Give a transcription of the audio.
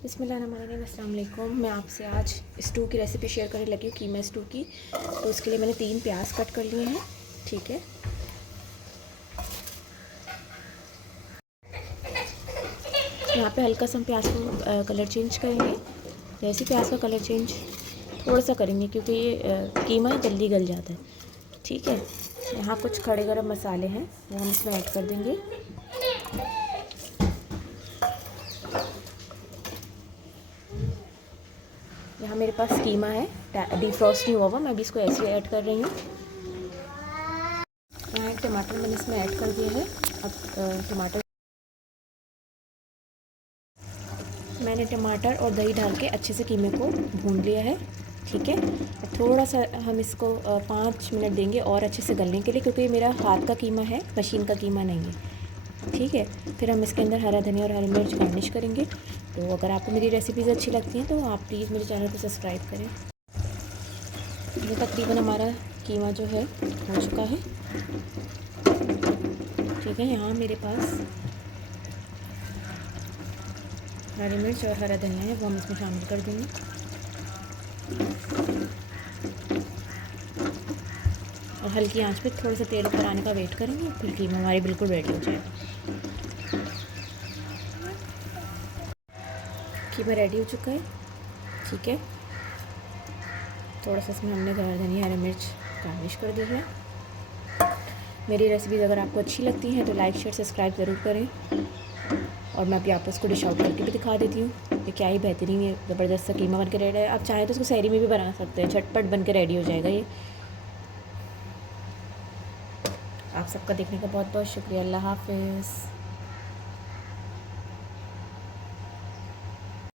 बिस्मिल्लाहिर्रहमानिर्रहीम, अस्सलाम वालेकुम। मैं आपसे आज स्टू की रेसिपी शेयर करने लगी हूँ, कीमा स्टू की। तो उसके लिए मैंने 3 प्याज कट कर लिए हैं। ठीक है, यहाँ पे हल्का सा हम प्याज को कलर चेंज करेंगे। जैसे प्याज का कलर चेंज थोड़ा सा करेंगे क्योंकि ये कीमा जल्दी गल जाता है। ठीक है, यहाँ कुछ खड़े गरम मसाले हैं, वो हम इसमें ऐड कर देंगे। यहाँ मेरे पास कीमा है, डिफ्रॉस्ट नहीं हुआ हुआ, मैं भी इसको ऐसे ऐड कर रही हूँ। यहाँ एक टमाटर मैंने इसमें ऐड कर दिया है। अब टमाटर और दही डाल के अच्छे से कीमे को भून लिया है। ठीक है, अब थोड़ा सा हम इसको 5 मिनट देंगे और अच्छे से गलने के लिए, क्योंकि मेरा हाथ का कीमा है, मशीन का कीमा नहीं है। ठीक है, फिर हम इसके अंदर हरा धनिया और हरी मिर्च गार्निश करेंगे। तो अगर आपको मेरी रेसिपीज़ अच्छी लगती हैं तो आप प्लीज़ मेरे चैनल को सब्सक्राइब करें। ये तकरीबन हमारा कीमा जो है हो चुका है। ठीक है, यहाँ मेरे पास हरी मिर्च और हरा धनिया है, वो हम इसमें शामिल कर देंगे। और हल्की आंच पे थोड़ा सा तेल ऊपर आने का वेट करेंगे, फिर कीमा हमारी बिल्कुल रेडी हो जाएगा। कीमा रेडी हो चुका है। ठीक है, थोड़ा सा इसमें हमने हरा धनिया हरी मिर्च गार्निश कर दी है। मेरी रेसिपीज़ अगर आपको अच्छी लगती हैं तो लाइक शेयर सब्सक्राइब ज़रूर करें। और मैं अभी आपको इसको डिश आउट करके भी दिखा देती हूँ। ये क्या ही बेहतरीन, ये ज़बरदस्त सा कीमा बन के रेडी है। आप चाहें तो इसको सहरी में भी बना सकते हैं, झटपट बन के रेडी हो जाएगा ये। आप सबका देखने का बहुत बहुत शुक्रिया। अल्लाह हाफ़िज़।